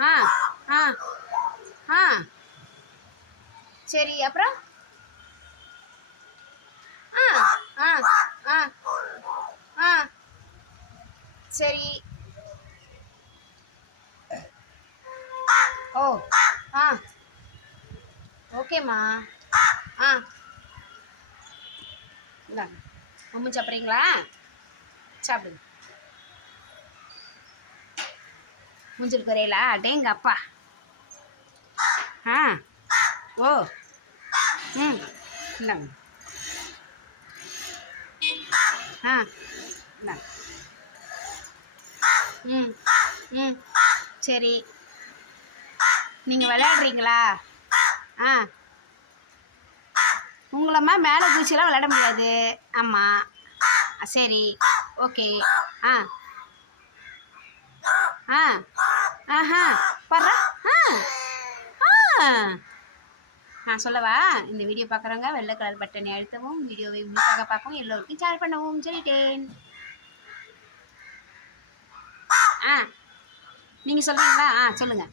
ஆ ஆ ஆ. சரி அப்புறம்? ஆ ஆ ஆ ஆ. சரி. ஓ ஆ. ஓகேம்மா. ஆ. இந்தாங்க. மம்மு சாப்பிட்றீங்களா? சாப்பிடுங்க. மூஞ்சில் குறையலா. அடேங்க அப்பா. ஆ. ஓ. ம். இந்தாங்க. ஆ. இந்தாங்க. ம். ம். சரி. நீங்கள் விளையாடுறீங்களா? ஆ. உங்களம்மா மேலே குதிச்செல்லாம் விளையாட முடியாது. ஆமாம் சரி. ஓகே. ஆ. ஆ. ஆஹா பர்றா ஆ ஆ. நான் சொல்லவா? இந்த வீடியோ பார்க்குறவங்க வெள்ளை கலர் பட்டனை அழுத்தவும் வீடியோவை முழுசாக பார்க்கவும் எல்லோருக்கும் ஷேர் பண்ணவும். சொல்லிட்டேன் ஆ நீங்கள் சொல்கிறீங்களா ஆ சொல்லுங்கள்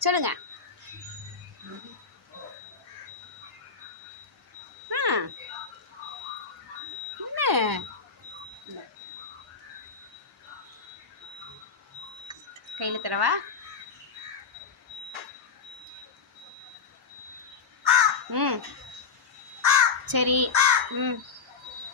சொல்லுங்கள் ஆ. என்ன? கையில் தரவா? ம். சரி. ம்.